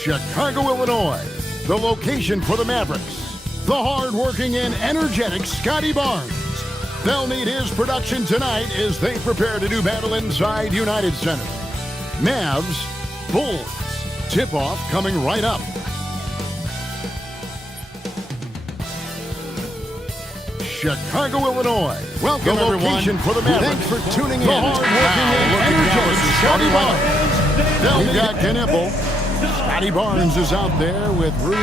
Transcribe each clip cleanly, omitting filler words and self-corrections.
Chicago, Illinois, the location for the Mavericks, the hard-working and energetic Scotty Barnes. They'll need his production tonight as they prepare to do battle inside United Center. Mavs, Bulls, tip-off coming right up. Chicago, Illinois. Welcome, everyone. For the Mavericks. Thanks for tuning in. The hard-working and energetic Scotty Barnes. We've got Knipple. Scotty Barnes is out there with Rudy.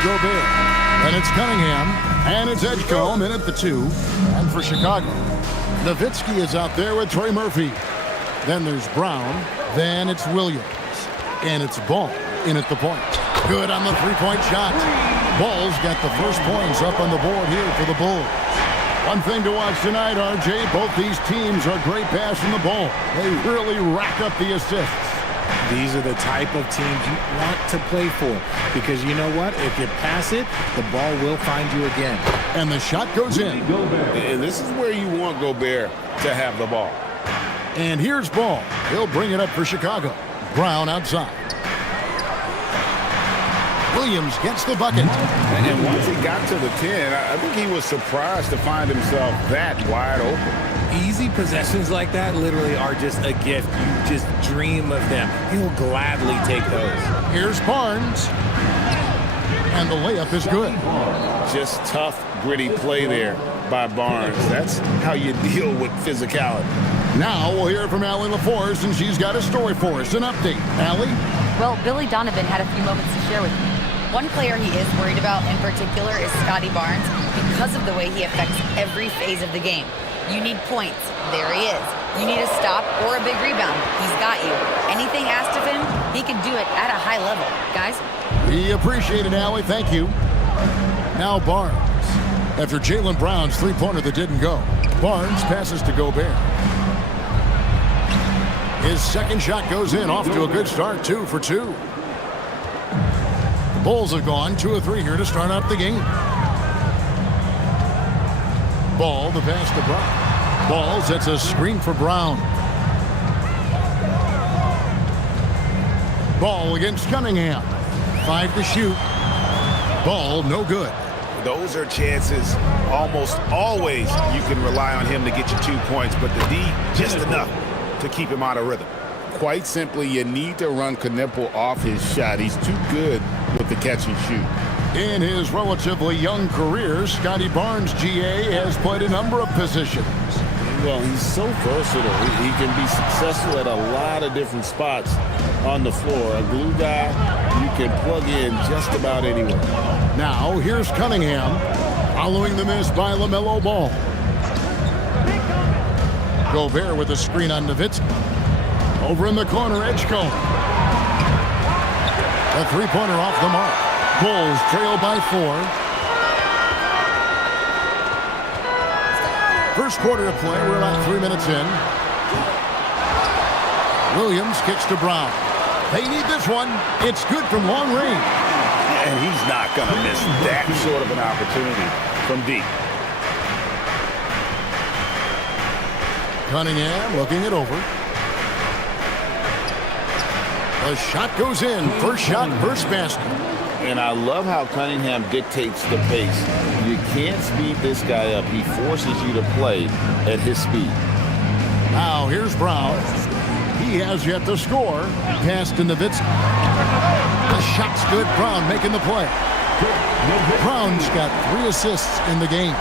Gobert, and it's Cunningham, and it's Edgecombe in at the 2, and for Chicago, Nowitzki is out there with Trey Murphy. Then there's Brown, then it's Williams, and it's Ball in at the point. Good on the three-point shot. Ball's got the first points up on the board here for the Bulls. One thing to watch tonight, RJ, both these teams are great passing the ball. They really rack up the assists. These are the type of teams you want to play for because you know what? If you pass it, the ball will find you again. And the shot goes in. And this is where you want Gobert to have the ball. And here's Ball. He'll bring it up for Chicago. Brown outside. Williams gets the bucket. And once he got to the 10, I think he was surprised to find himself that wide open. Easy possessions like that literally are just a gift. You just dream of them. He'll gladly take those. Here's Barnes. And the layup is good. Just tough, gritty play there by Barnes. That's how you deal with physicality. Now we'll hear from Allie LaForce, and she's got a story for us. An update. Allie? Well, Billy Donovan had a few moments to share with me. One player he is worried about in particular is Scotty Barnes because of the way he affects every phase of the game. You need points. There he is. You need a stop or a big rebound. He's got you. Anything asked of him, he can do it at a high level. Guys? We appreciate it, Allie. Thank you. Now Barnes. After Jaylen Brown's three-pointer that didn't go, Barnes passes to Gobert. His second shot goes in, off to a good start, 2 for 2. The Bulls have gone 2 of 3 here to start out the game. Ball, the pass to Brown. Ball sets a screen for Brown. Ball against Cunningham. 5 to shoot. Ball, no good. Those are chances almost always you can rely on him to get you 2 points, but the D, just enough to keep him out of rhythm. Quite simply, you need to run Knipple off his shot. He's too good with the catch and shoot. In his relatively young career, Scotty Barnes, GA, has played a number of positions. Well, he's so versatile. He can be successful at a lot of different spots on the floor. A glue guy you can plug in just about anywhere. Now, here's Cunningham following the miss by LaMelo Ball. Gobert with a screen on Nowitzki. Over in the corner, Edgecombe. A three-pointer off the mark. Bulls trail by 4. First quarter of play. We're about 3 minutes in. Williams kicks to Brown. They need this one. It's good from long range. And he's not going to miss that sort of an opportunity from deep. Cunningham looking it over. The shot goes in. First shot, first basket. And I love how Cunningham dictates the pace. You can't speed this guy up. He forces you to play at his speed. Now here's Brown. He has yet to score. Pass to Nowitzki. The shot's good. Brown making the play. Brown's got 3 assists in the game.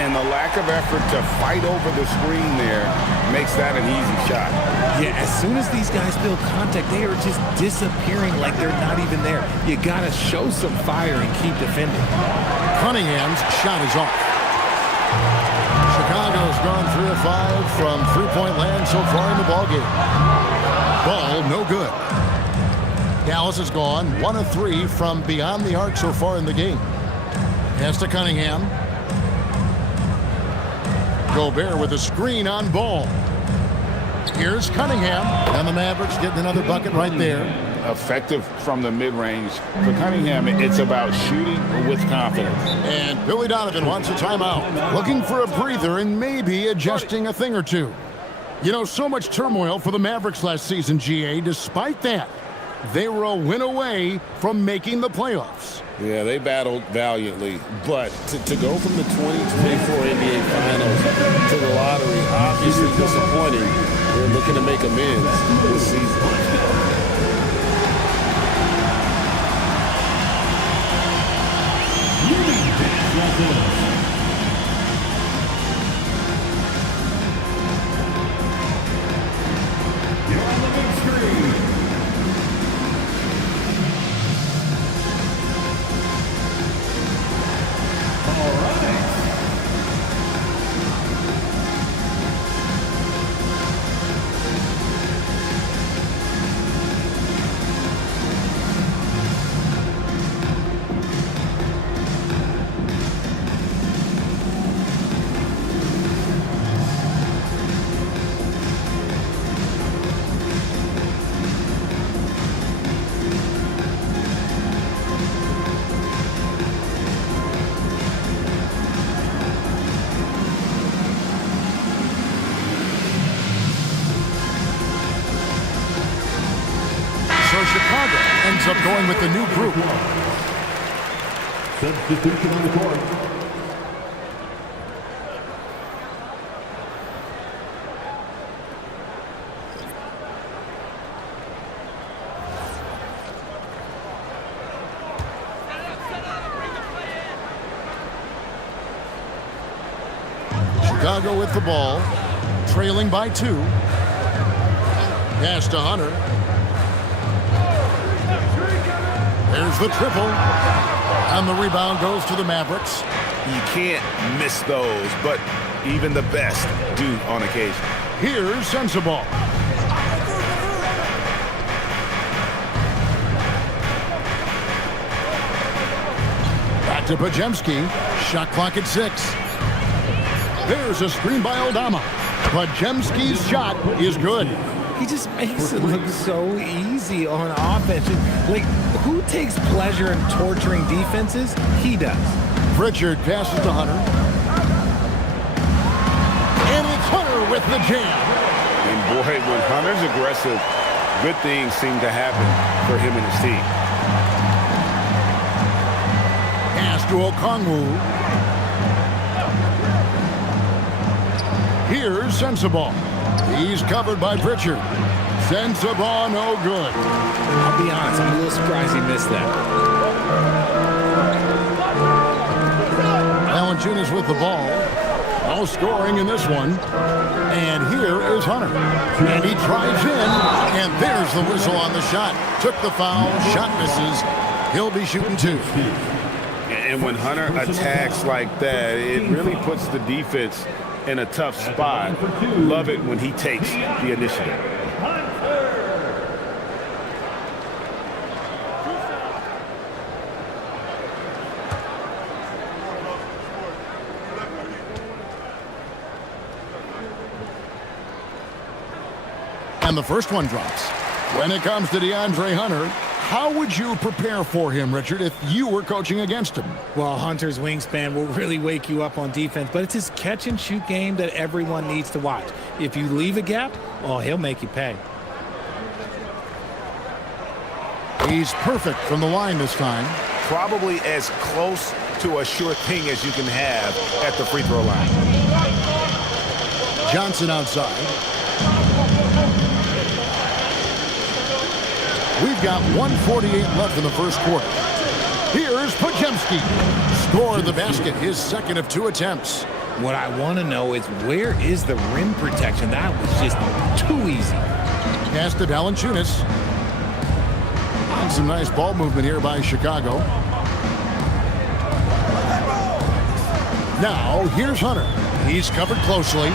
And the lack of effort to fight over the screen there makes that an easy shot. Yeah, as soon as these guys feel contact, they are just disappearing like they're not even there. You got to show some fire and keep defending. Cunningham's shot is off. Chicago's gone 3 of 5 from three-point land so far in the ballgame. Ball no good. Dallas has gone 1 of 3 from beyond the arc so far in the game. Pass to Cunningham. Gobert with a screen on Ball. Here's Cunningham. And the Mavericks getting another bucket right there. Effective from the mid-range. For Cunningham, it's about shooting with confidence. And Billy Donovan wants a timeout. Looking for a breather and maybe adjusting a thing or two. You know, so much turmoil for the Mavericks last season, GA. Despite that, they were a win away from making the playoffs. Yeah, they battled valiantly, but to go from the 2024 NBA Finals to the lottery, obviously disappointing. They're looking to make amends this season. So Chicago ends up going with the new group. Substitution on the court. Chicago with the ball, trailing by 2. Pass to Hunter. There's the triple. And the rebound goes to the Mavericks. You can't miss those, but even the best do on occasion. Here's Sensabaugh. Back to Pajemski. Shot clock at 6. There's a screen by Aldama. Pajemski's shot is good. He just makes it look so easy on offense. Like, who takes pleasure in torturing defenses? He does. Pritchard passes to Hunter. And it's Hunter with the jam. And boy, when Hunter's aggressive, good things seem to happen for him and his team. Pass to Okongwu. Here's Sensabaugh. He's covered by Pritchard. Sensabaugh, no good. I'll be honest, I'm a little surprised he missed that. Valanciunas with the ball. No scoring in this one. And here is Hunter. And he drives in. And there's the whistle on the shot. Took the foul. Shot misses. He'll be shooting 2. And when Hunter attacks like that, it really puts the defense in a tough spot. Love it when he takes the initiative. And the first one drops. When it comes to DeAndre Hunter, how would you prepare for him, Richard, if you were coaching against him? Well, Hunter's wingspan will really wake you up on defense, but it's his catch-and-shoot game that everyone needs to watch. If you leave a gap, well, he'll make you pay. He's perfect from the line this time. Probably as close to a sure thing as you can have at the free throw line. Johnson outside. We've got 1:48 left in the first quarter. Here's Pajemski. Scored the basket, his second of 2 attempts. What I want to know is where is the rim protection? That was just too easy. Pass to Valanciunas. And some nice ball movement here by Chicago. Now, here's Hunter. He's covered closely.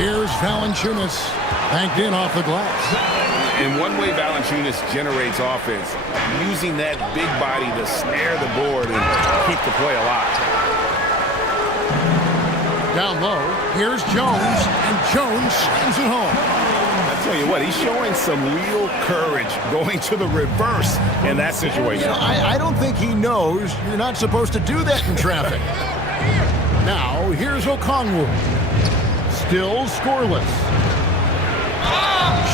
Here's Valanciunas. Banked in off the glass. And one way Valanciunas generates offense, using that big body to snare the board and keep the play alive. Down low, here's Jones, and Jones sends it home. I tell you what, he's showing some real courage going to the reverse in that situation. I don't think he knows you're not supposed to do that in traffic. Now, here's Okongwu. Still scoreless.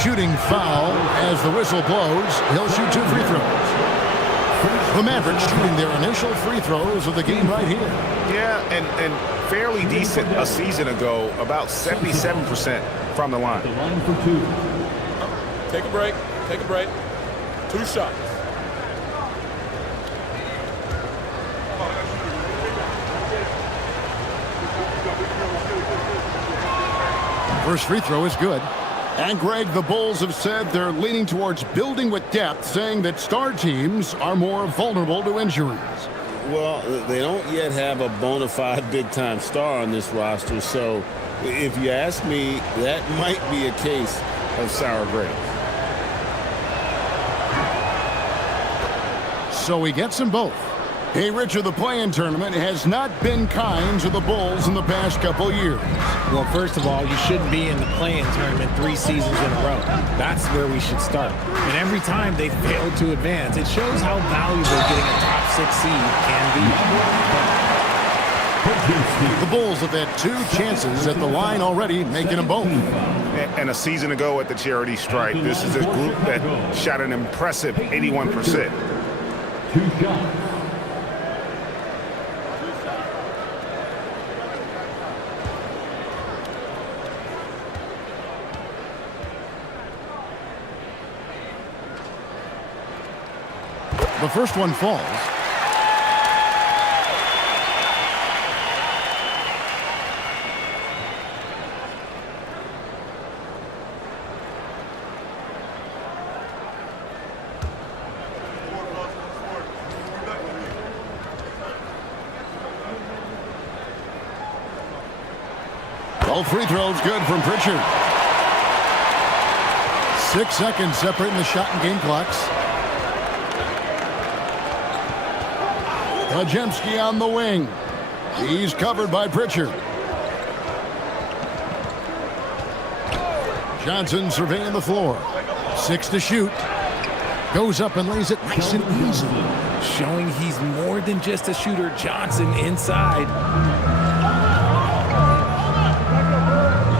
Shooting foul as the whistle blows. He'll shoot 2 free throws. The Mavericks shooting their initial free throws of the game right here. Yeah, and fairly decent a season ago, about 77% from the line. The line for 2. Take a break. Take a break. 2 shots. First free throw is good. And Greg, the Bulls have said they're leaning towards building with depth, saying that star teams are more vulnerable to injuries. Well, they don't yet have a bona fide big-time star on this roster, so if you ask me, that might be a case of sour grapes. So he gets them both. Hey, Richard, the play-in tournament has not been kind to the Bulls in the past couple years. Well, first of all, you shouldn't be in the play-in tournament 3 seasons in a row. That's where we should start. And every time they fail to advance, it shows how valuable getting a top 6 seed can be. The Bulls have had 2 chances at the line already, making them both. And a season ago at the charity stripe, this is a group that shot an impressive 81%. 2 shots. The first one falls. All free throws good from Pritchard. 6 seconds separating the shot and game clocks. Pajemski on the wing. He's covered by Pritchard. Johnson surveying the floor. 6 to shoot. Goes up and lays it nice and easy. Showing he's more than just a shooter. Johnson inside.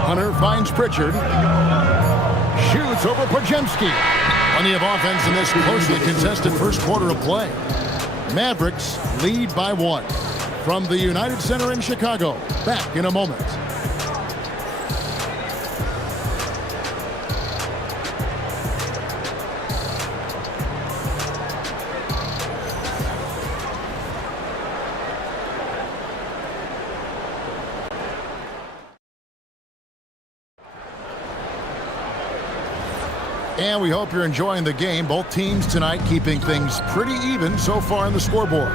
Hunter finds Pritchard. Shoots over Pajemski. Plenty of offense in this closely contested first quarter of play. Mavericks lead by 1. From the United Center in Chicago. Back in a moment. And we hope you're enjoying the game. Both teams tonight keeping things pretty even so far on the scoreboard.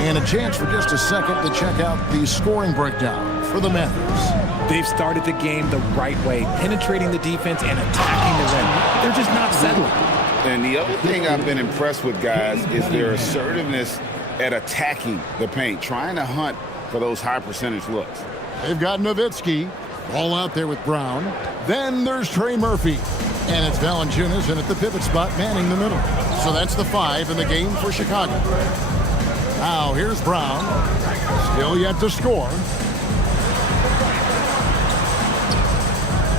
And a chance for just a second to check out the scoring breakdown for the Mavericks. They've started the game the right way, penetrating the defense and attacking the rim. They're just not settling. And the other thing I've been impressed with, guys, is their assertiveness at attacking the paint, trying to hunt for those high percentage looks. They've got Nowitzki. Ball out there with Brown. Then there's Trey Murphy. And it's Valanciunas in at the pivot spot, manning the middle. So that's the 5 in the game for Chicago. Now here's Brown. Still yet to score.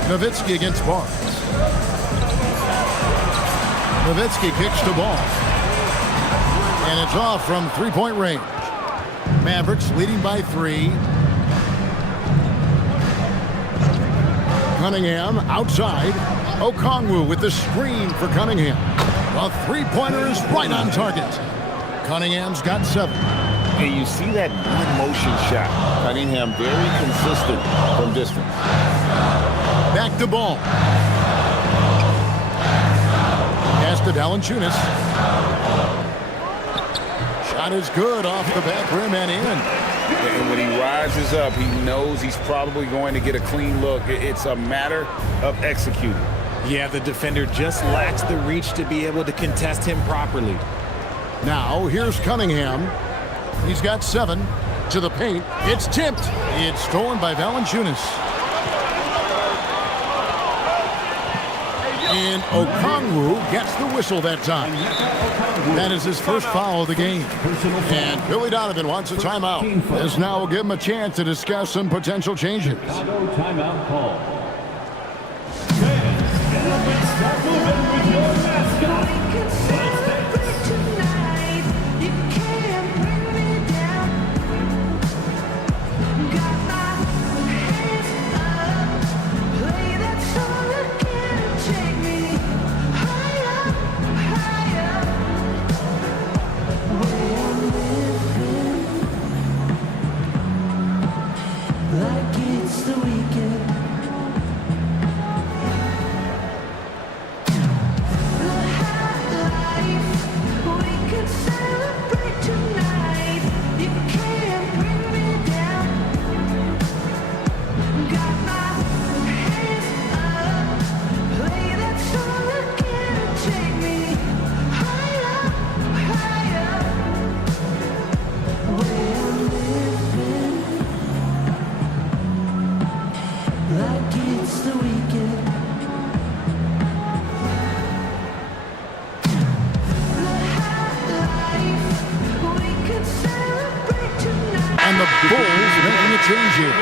Nowitzki against Barnes. Nowitzki kicks the ball. And it's off from three-point range. Mavericks leading by 3. Cunningham outside. Okongwu with the screen for Cunningham. A three-pointer is right on target. Cunningham's got 7. And you see that one-motion shot. Cunningham very consistent from distance. Back to Ball. Pass to Valanciunas. Shot is good off the back rim and in. And when he rises up, he knows he's probably going to get a clean look. It's a matter of executing. Yeah, the defender just lacks the reach to be able to contest him properly. Now, here's Cunningham. He's got 7 to the paint. It's tipped. It's stolen by Valanciunas. And Okongwu gets the whistle that time. That is his first foul of the game. And Billy Donovan wants a timeout. This now will give him a chance to discuss some potential changes. Timeout call. Start moving with your mascot. Change here.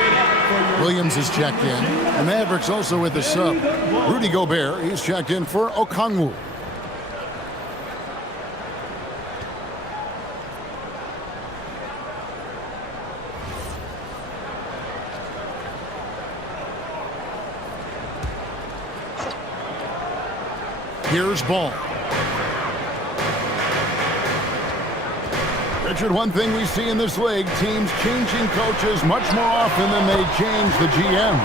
Williams is checked in. The Mavericks also with the sub. Rudy Gobert, he's checked in for Okongwu. Here's Ball. Richard, one thing we see in this league, teams changing coaches much more often than they change the GM.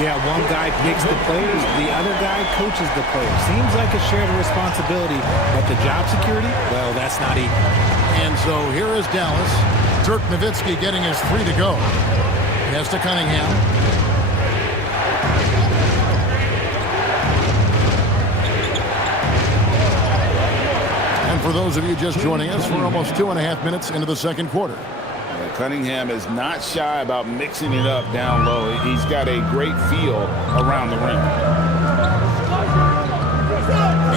Yeah, one guy picks the players, the other guy coaches the players. Seems like a shared responsibility, but the job security, well, that's not equal. And so here is Dallas. Dirk Nowitzki getting his 3 to go. Pass to Cunningham. For those of you just joining us, we're almost 2.5 minutes into the second quarter. Cunningham is not shy about mixing it up down low. He's got a great feel around the rim.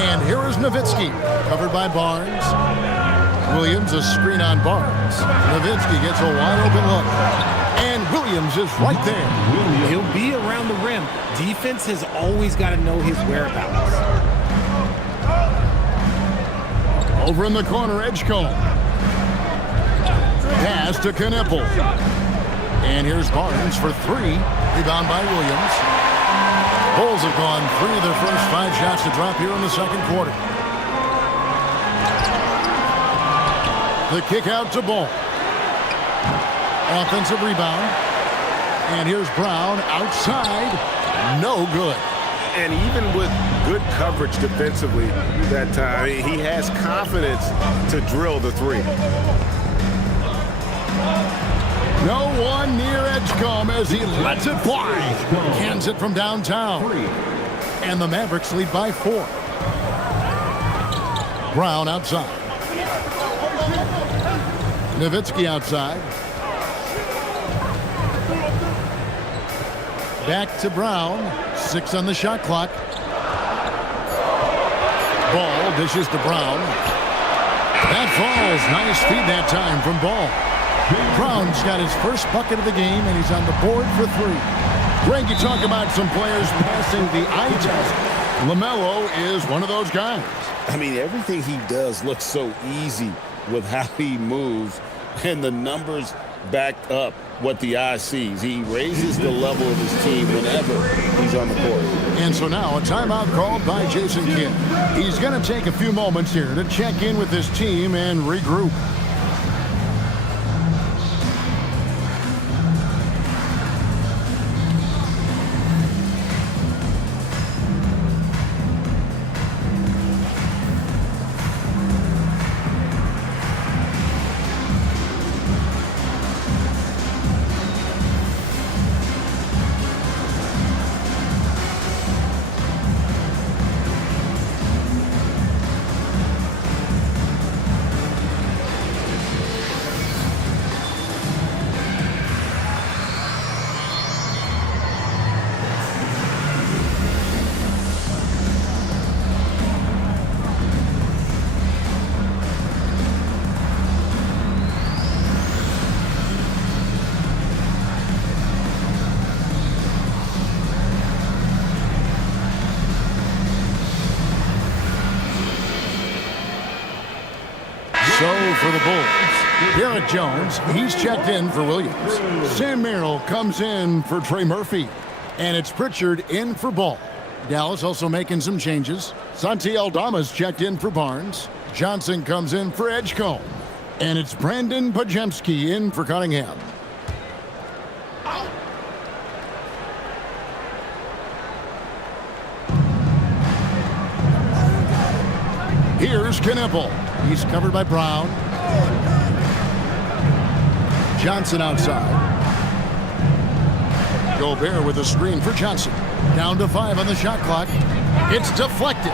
And here is Nowitzki, covered by Barnes. Williams, a screen on Barnes. Nowitzki gets a wide open look. And Williams is right there. He'll be around the rim. Defense has always got to know his whereabouts. Over in the corner, Edgecombe. Pass to Knipple. And here's Barnes for 3. Rebound by Williams. Bulls have gone 3 of their first 5 shots to drop here in the second quarter. The kick out to Ball. Offensive rebound. And here's Brown outside. No good. And even with good coverage defensively that time, he has confidence to drill the 3. No one near Edgecombe as he lets it fly. Cans it from downtown. And the Mavericks lead by 4. Brown outside. Nowitzki outside. Back to Brown. 6 on the shot clock. Ball dishes to Brown. That falls. Nice feed that time from Ball. Brown's got his first bucket of the game, and he's on the board for 3. Greg, you talk about some players passing the eye test. LaMelo is one of those guys. I mean, everything he does looks so easy with how he moves, and the numbers back up what the eye sees. He raises the level of his team whenever he's on the court. And so now a timeout called by Jason Kidd. He's going to take a few moments here to check in with his team and regroup. So for the Bulls, Derek Jones, he's checked in for Williams. Sam Merrill comes in for Trey Murphy. And it's Pritchard in for Ball. Dallas also making some changes. Santi Aldama's checked in for Barnes. Johnson comes in for Edgecombe. And it's Brandon Pajemski in for Cunningham. Here's Knippel. He's covered by Brown. Johnson outside. Gobert with a screen for Johnson. Down to 5 on the shot clock. It's deflected.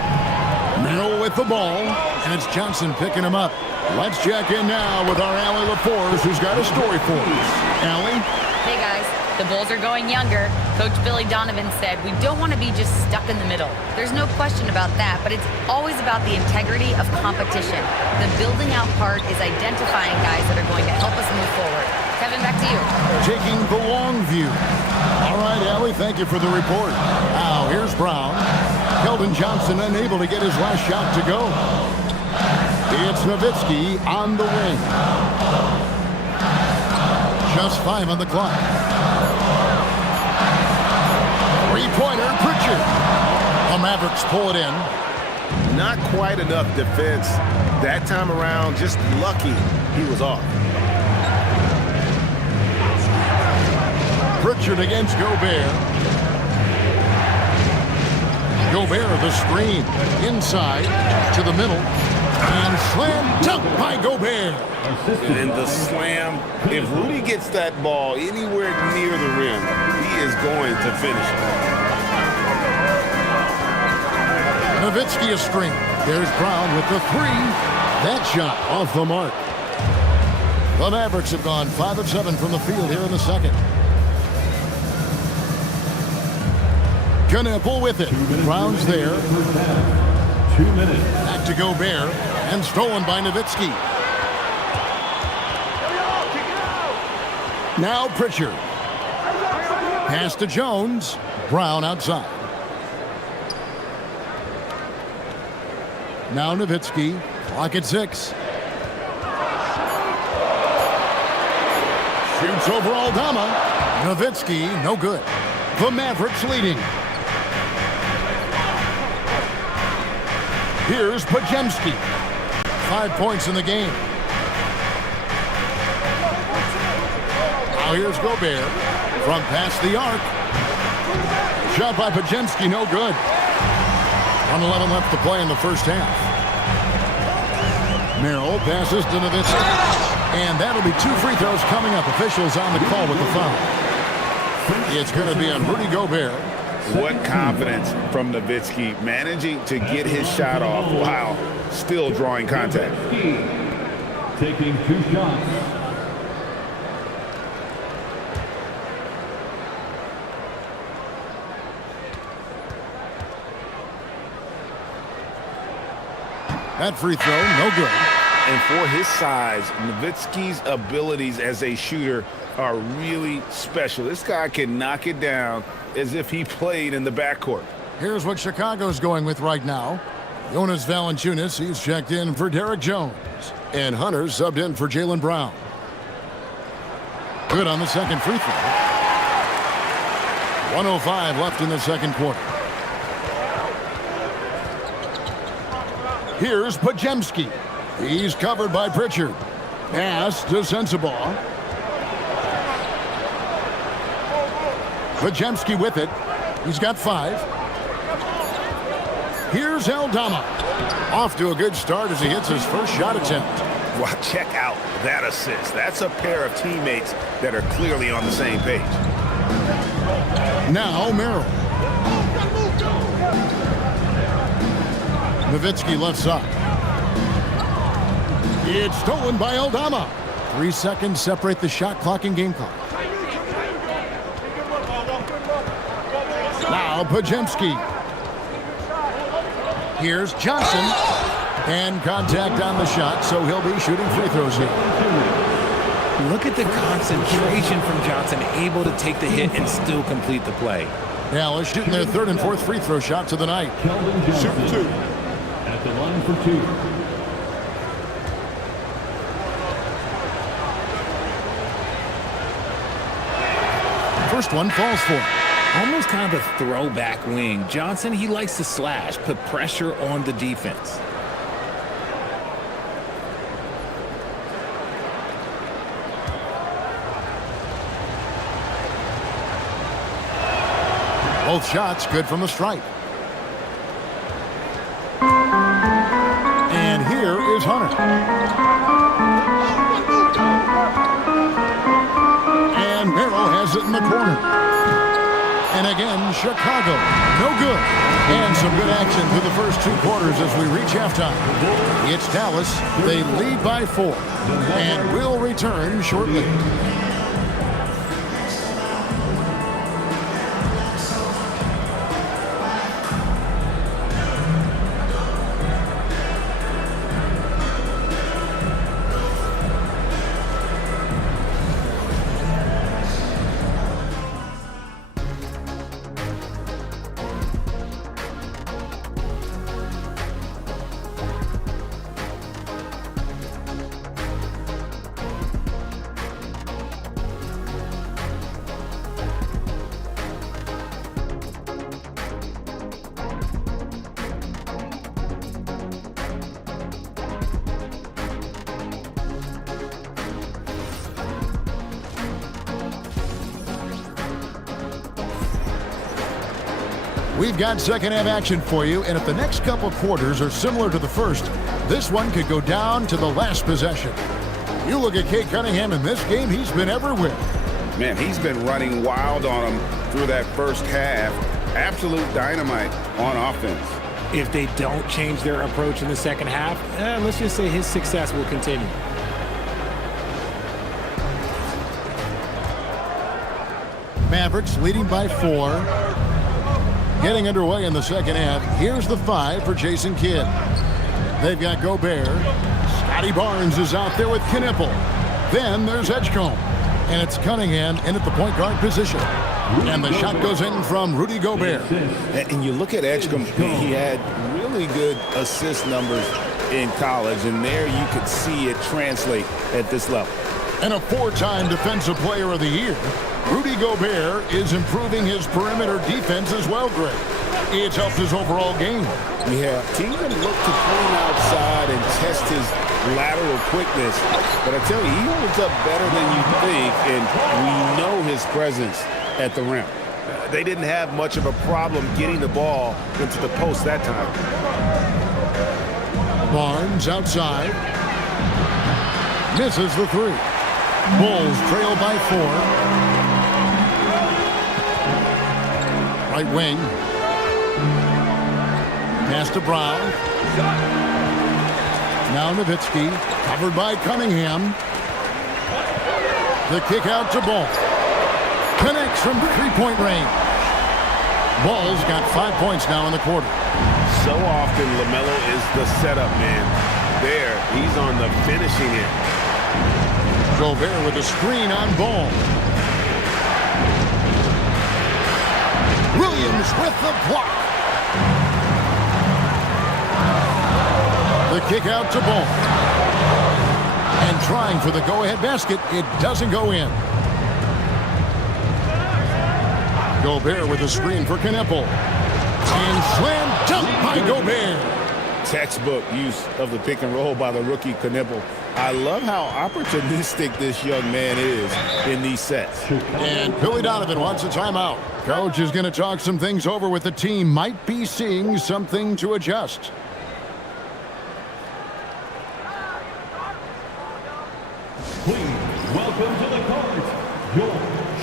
Merrill with the ball, and it's Johnson picking him up. Let's check in now with our Allie LaForce, who's got a story for us. Allie? Hey guys, the Bulls are going younger. Coach Billy Donovan said we don't want to be just stuck in the middle. There's no question about that, but it's always about the integrity of competition. The building out part is identifying guys that are going to help us move forward. Kevin, back to you. Taking the long view. All right, Allie, thank you for the report. Now, here's Brown. Keldon Johnson unable to get his last shot to go. It's Nowitzki on the wing. Just 5 on the clock. Three-pointer, Pritchard. The Mavericks pull it in. Not quite enough defense that time around. Just lucky he was off. Pritchard against Gobert. Gobert the screen. Inside to the middle. And slam dunk by Gobert. And the slam, if Rudy gets that ball anywhere near the rim, he is going to finish it. Nowitzki a screen. There's Brown with the 3. That shot off the mark. The Mavericks have gone 5 of 7 from the field here in the second. Knippel with it. Brown's there. 2 minutes. Back to Gobert. And stolen by Nowitzki. Now Pritchard. Pass to Jones. Brown outside. Now Nowitzki. Clock at 6. Shoots over Aldama. Nowitzki, no good. The Mavericks leading. Here's Pajemski. 5 points in the game. Now here's Gobert. From past the arc. Shot by Pajemski, no good. 1:11 left to play in the first half. Merrill passes to Nowitzki. And that'll be 2 free throws coming up. Officials on the call with the foul. It's going to be on Rudy Gobert. What confidence from Nowitzki, managing to get his shot off while still drawing contact. Taking 2 shots. That free throw, no good. And for his size, Nowitzki's abilities as a shooter are really special. This guy can knock it down as if he played in the backcourt. Here's what Chicago's going with right now. Jonas Valanciunas, he's checked in for Derek Jones. And Hunter subbed in for Jaylen Brown. Good on the second free throw. 1:05 left in the second quarter. Here's Pajemski. He's covered by Pritchard. Pass to Sensabaugh. Pajemski with it. He's got 5. Here's Aldama. Off to a good start as he hits his first shot attempt. Well, check out that assist. That's a pair of teammates that are clearly on the same page. Now Merrill. Nowitzki left side. It's stolen by Aldama. 3 seconds separate the shot clock and game clock. Now Pajemski. Here's Johnson. And contact on the shot, so he'll be shooting free throws here. Look at the concentration from Johnson, able to take the hit and still complete the play. Dallas shooting their 3rd and 4th free throw shots of the night. Shooting 2. At the line for 2. First one falls for him. Almost kind of a throwback wing. Johnson, he likes to slash, put pressure on the defense. Both shots good from the stripe. And here is Hunter. And Merrill has it in the corner. And again, Chicago. No good. And some good action through the first 2 quarters as we reach halftime. It's Dallas. They lead by 4. And will return shortly. We've got second half action for you, and if the next couple quarters are similar to the first, this one could go down to the last possession. You look at Cade Cunningham in this game, he's been everywhere. Man, he's been running wild on him through that first half. Absolute dynamite on offense. If they don't change their approach in the second half, let's just say his success will continue. Mavericks leading by 4. Getting underway in the second half. Here's the 5 for Jason Kidd. They've got Gobert. Scotty Barnes is out there with Knipple. Then there's Edgecombe. And it's Cunningham in at the point guard position. And the shot goes in from Rudy Gobert. And you look at Edgecombe, he had really good assist numbers in college, and there you could see it translate at this level. And a 4-time Defensive Player of the Year. Rudy Gobert is improving his perimeter defense as well, Greg. It's helped his overall game. Yeah, teams going to look to pull him outside and test his lateral quickness. But I tell you, he holds up better than you think, and we know his presence at the rim. They didn't have much of a problem getting the ball into the post that time. Barnes outside. Misses the 3. Bulls trail by 4. Right wing. Pass to Brown. Now Nowitzki. Covered by Cunningham. The kick out to Ball. Connects from 3-point range. Ball's got 5 points now in the quarter. So often LaMelo is the setup man. There, he's on the finishing end. Gobert with a screen on Ball. Williams with the block. The kick out to Ball. And trying for the go-ahead basket, it doesn't go in. Gobert with a screen for Knipple. And slam dunk by Gobert. Textbook use of the pick and roll by the rookie Knipple. I love how opportunistic this young man is in these sets. And Billy Donovan wants a timeout. Coach is going to talk some things over with the team. Might be seeing something to adjust. Please welcome to the court, your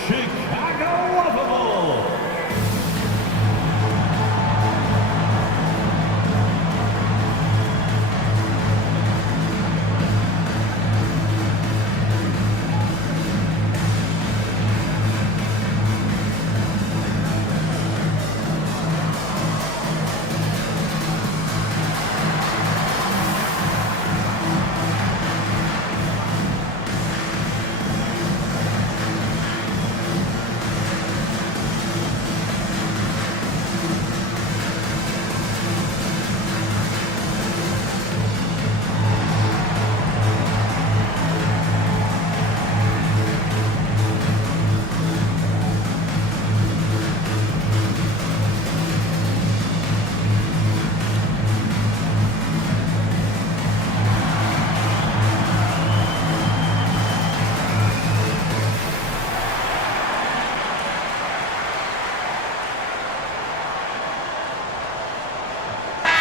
Chicago Lovable.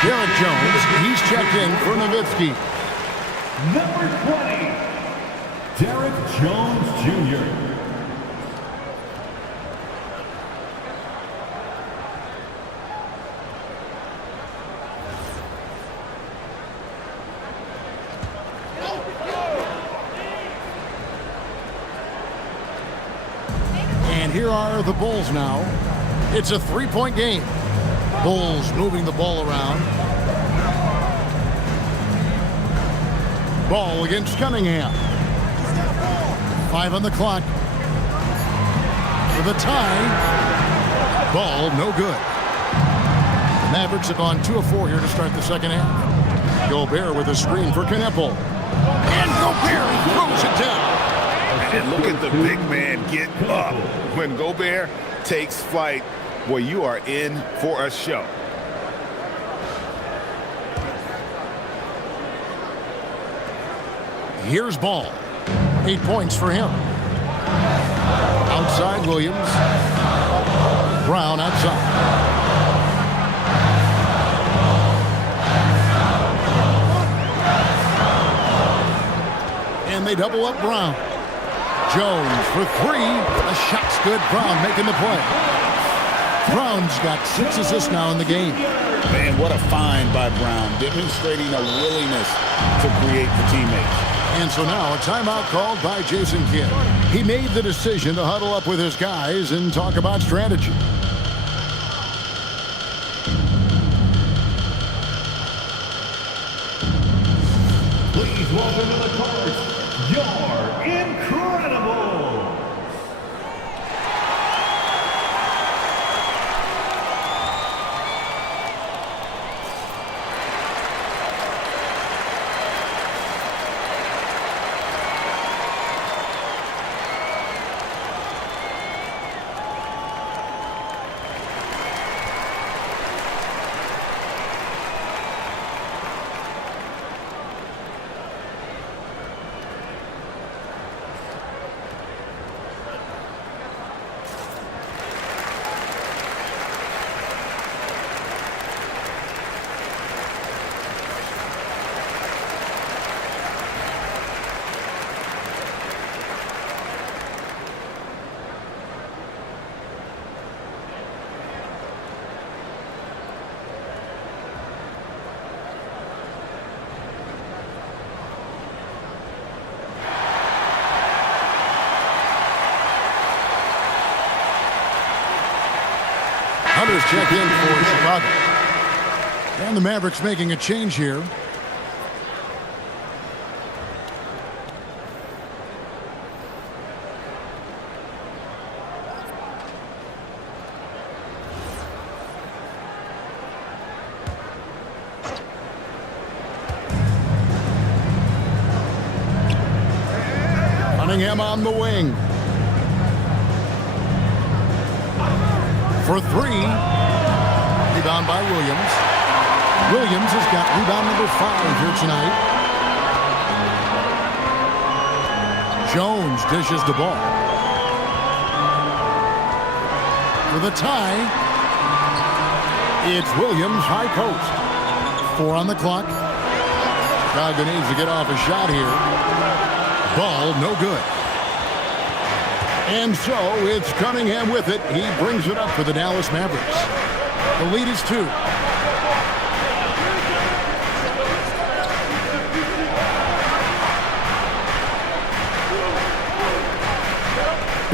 Derek Jones, he's checked in for Nowitzki. Number 20, Derek Jones Jr. And here are the Bulls now. It's a three-point game. Bulls moving the ball around. Ball against Cunningham. 5 on the clock. For the tie. Ball no good. The Mavericks have gone 2 of 4 here to start the second half. Gobert with a screen for Knipple. And Gobert throws it down. And look at the big man get up. When Gobert takes flight, boy, you are in for a show. Here's Ball. 8 points for him. Outside Williams. Brown outside. And they double up Brown. Jones for 3. The shot's good. Brown making the play. Brown's got 6 assists now in the game. Man, what a find by Brown, demonstrating a willingness to create for teammates. And so now a timeout called by Jason Kidd. He made the decision to huddle up with his guys and talk about strategy. Please welcome to the court, your incredible. Hunter's checked in for Chicago. And the Mavericks making a change here. Cunningham on the wing. for three. Rebound by Williams. Williams has got rebound number 5 here tonight. Jones dishes the ball. For the tie, it's Williams high post. 4 on the clock. Chicago needs to get off a shot here. Ball no good. And so it's Cunningham with it. He brings it up for the Dallas Mavericks. The lead is 2.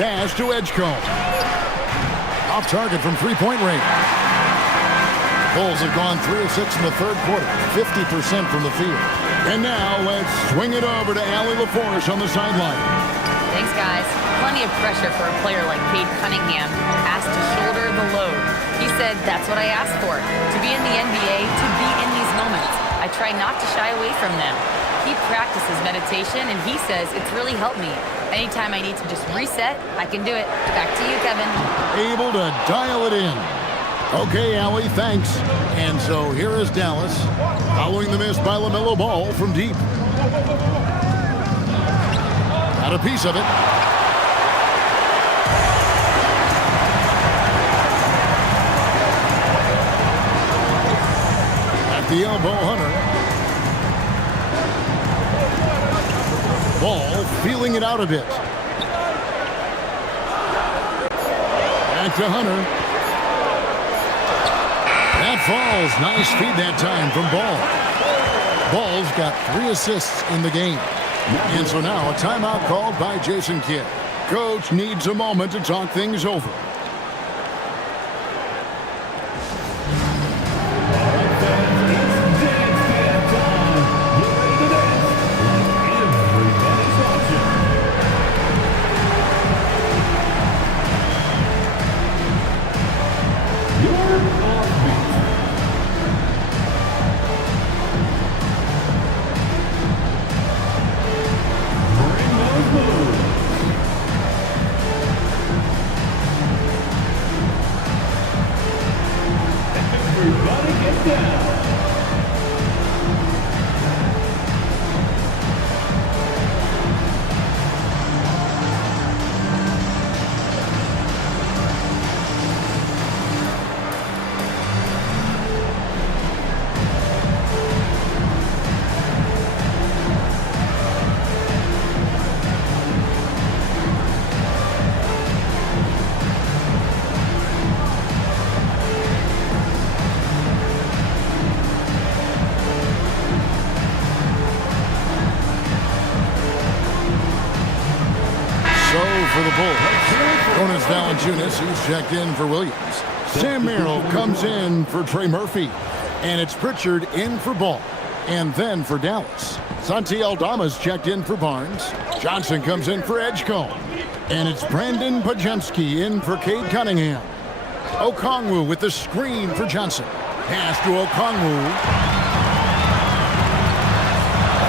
Pass to Edgecombe. Off target from three-point range. Bulls have gone 3 of 6 in the third quarter, 50% from the field. And now let's swing it over to Allie LaForce on the sideline. Thanks, guys. Plenty of pressure for a player like Cade Cunningham, asked to shoulder the load. He said, that's what I asked for, to be in the NBA, to be in these moments. I try not to shy away from them. He practices meditation, and he says it's really helped me. Anytime I need to just reset, I can do it. Back to you, Kevin. Able to dial it in. Okay, Allie, thanks. And so here is Dallas, following the miss by LaMelo Ball from deep. Got a piece of it. At the elbow, Hunter. Ball feeling it out a bit. Back to Hunter. That falls. Nice feed that time from Ball. Ball's got 3 assists in the game. And so now a timeout called by Jason Kidd. Coach needs a moment to talk things over. For the Bulls, Jonas Valanciunas, he's checked in for Williams. Sam Merrill comes in for Trey Murphy. And it's Pritchard in for Ball. And then for Dallas, Santi Aldama's checked in for Barnes. Johnson comes in for Edgecombe. And it's Brandon Pajemski in for Cade Cunningham. Okongwu with the screen for Johnson. Pass to Okongwu.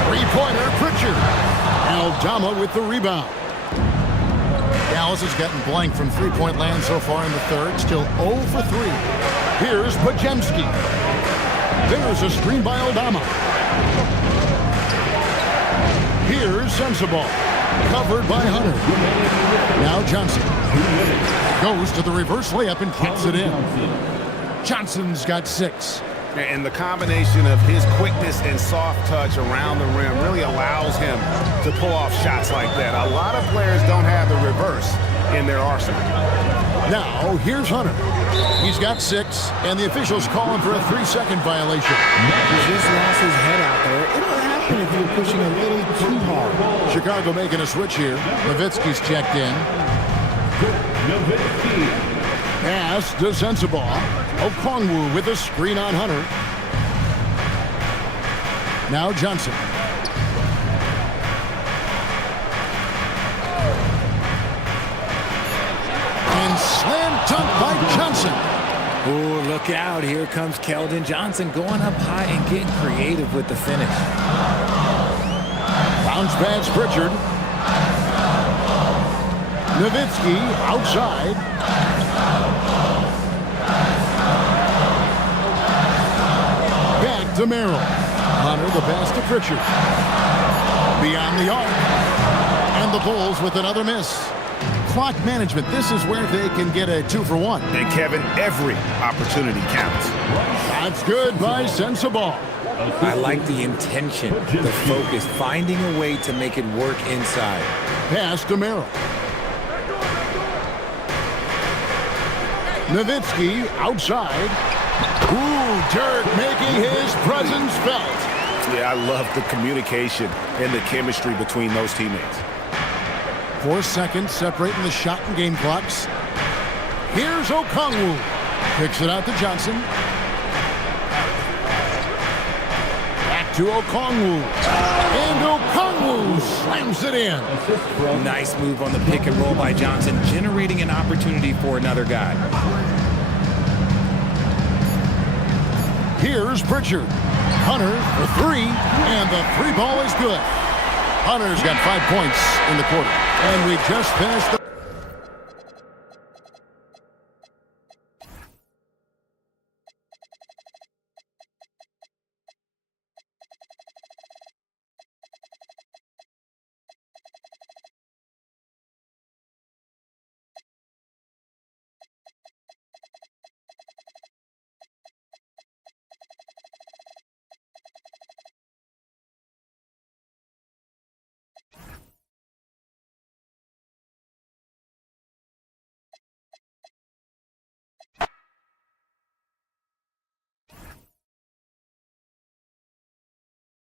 Three-pointer, Pritchard. Aldama with the rebound. Dallas has gotten blank from three-point land so far in the third. Still 0 for 3. Here's Pajemski. There's a screen by Aldama. Here's Sensabaugh. Covered by Hunter. Now Johnson. Goes to the reverse layup and gets it in. Johnson's got 6. And the combination of his quickness and soft touch around the rim really allows him to pull off shots like that. A lot of players don't have the reverse in their arsenal. Now, here's Hunter. He's got 6, and the officials call him for a 3-second violation. He just lost his head out there. It'll happen if you're pushing a little too hard. Chicago making a switch here. Nowitzki's checked in. Pass to Sensabaugh. Okongwu with a screen on Hunter. Now Johnson. And slam dunk by Johnson. Oh, look out. Here comes Keldon Johnson going up high and getting creative with the finish. Bounce pass Pritchard. Nowitzki outside. to Merrill. Hunter the pass to Pritchard. Beyond the arc. And the Bulls with another miss. Clock management. This is where they can get a 2-for-1. And Kevin, every opportunity counts. That's good by Sensabaugh. I like the intention, the focus, finding a way to make it work inside. Pass to Merrill. Nowitzki outside. Ooh, Dirk making his presence felt. Yeah, I love the communication and the chemistry between those teammates. 4 seconds separating the shot and game clocks. Here's Okongwu. Kicks it out to Johnson. Back to Okongwu. And Okongwu slams it in. Nice move on the pick and roll by Johnson, generating an opportunity for another guy. Here's Pritchard. Hunter for 3, and the 3 ball is good. Hunter's got 5 points in the quarter. And we just finished the